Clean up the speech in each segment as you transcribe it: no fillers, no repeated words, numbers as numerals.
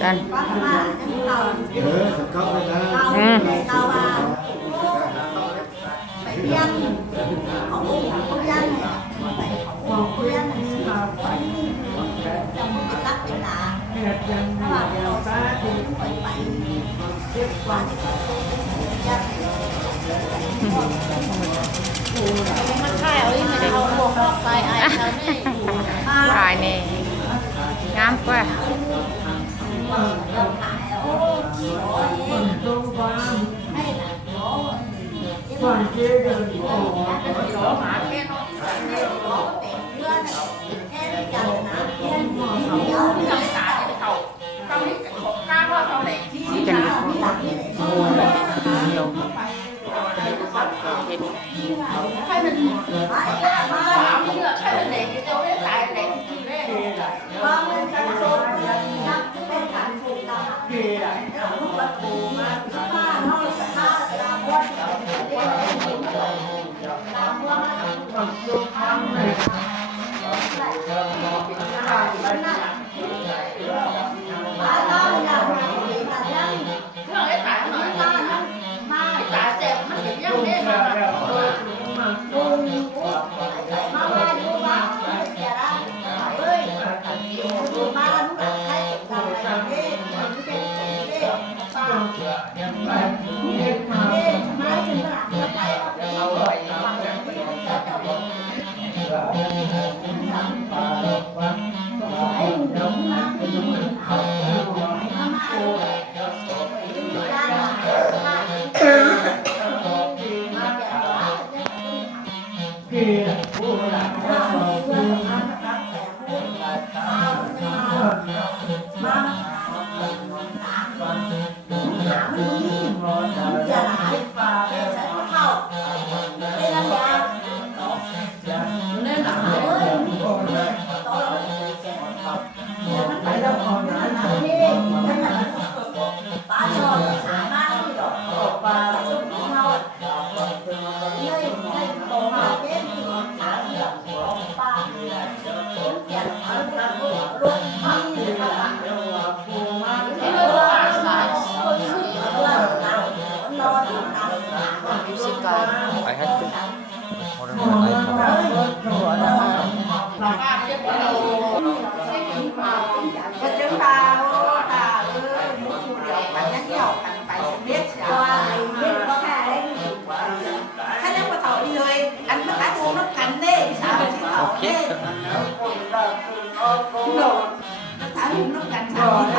จันมันค่ายเอาอีกไม่ได้เอาหัวข้อไปไอ้เราเนี่ย ลายนี่งามกว่าจัง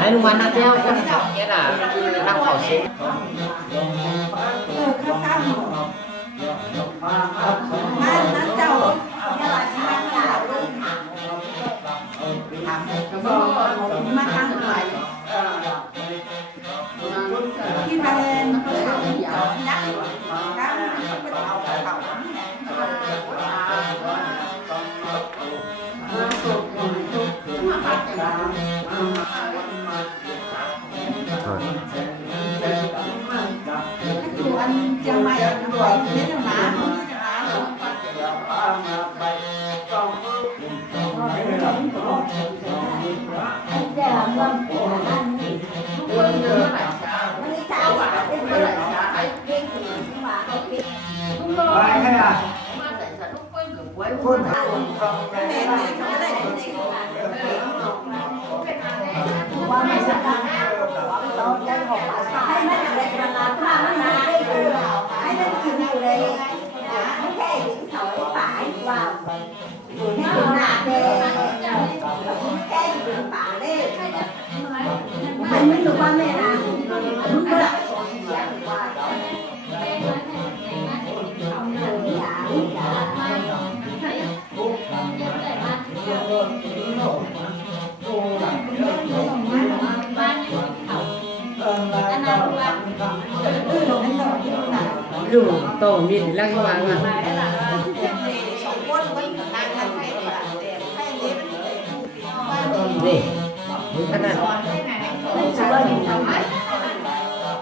Đấy đúng ăn theo nghĩa là đang khảo sinh Dù tổ mình lăng cho bạn mà Nè Anh à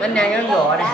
Bên này nó nhỏ đây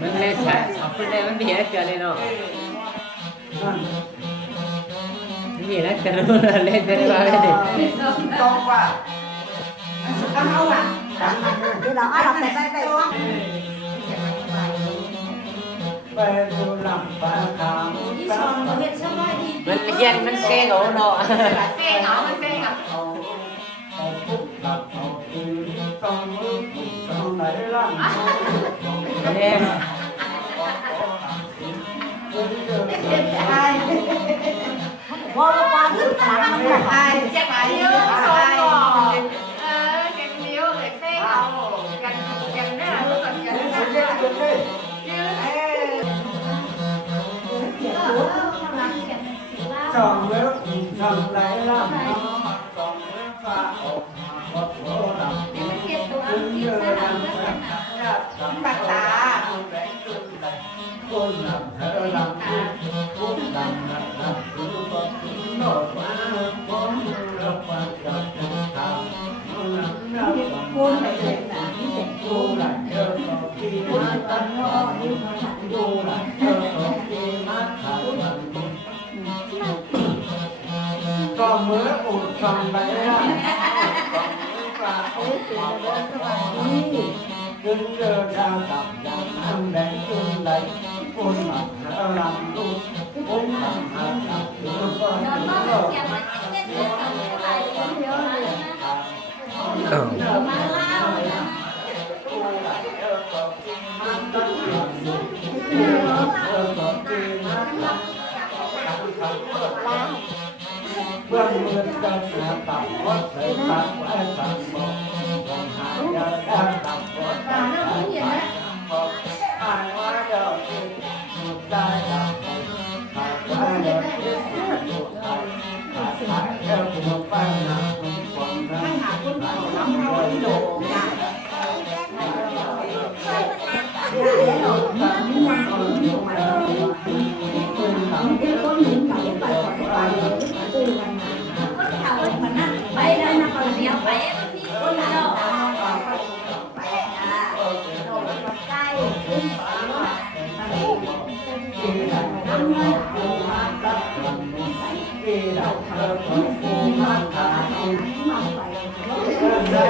มันเล่นใช่คนเล่นมันมีอะไรเกินเลยเนาะมีอะไรเกินเล่นได้บ้างเลยดิต้องว่ามันเย็นมันเซ่เหรอเนาะเซ่เหรอมันเซ่เหรอเนี่ยว่าความสุขของมันของไอ้ เจ็บนิ้วโซ่เจ็บนิ้วเลยเซ่เอากันเนี่ยรู้กันกันสองเล็บสองไหลล่างสองเล็บฟ้าออกมาหมดโลดำถึงเดือดำปักตาคนดำเธอดำคนดำนักดำคือบอกโนดมาผมรับฟังจากทางคนไหนเด็กหนาที่เด็กดูหลังเธอต่อที่มาตั้งว่าดูหลังเธอต่อที่มาขาดวันก็เมื่ออุดฟังไปแล้วก็เมื่อปลาอุดมาบอกนี่ดึงเรือดาวดับดังน้ำแดงตุ้งไหลคนหลังเธอลำลูกคนหลังหาดับดูก็ดูเบื้องมือกันหน้าต่ำวัดใส่ตาไว้ตามบอกต้องหายาด้านต่ำวัดตามบอกหายว่าเดี๋ยวหยุดได้ดับหายว่าเดี๋ยวหยุดได้หายเดี๋ยวหัวไปนะคุณความรักหายน้ำร้อยโลไปแล้วนะคนเดียวไปที่คนเดียวไปใกล้ขึ้นน้ำเงิน อผู้มาขาย มาไป เงินได้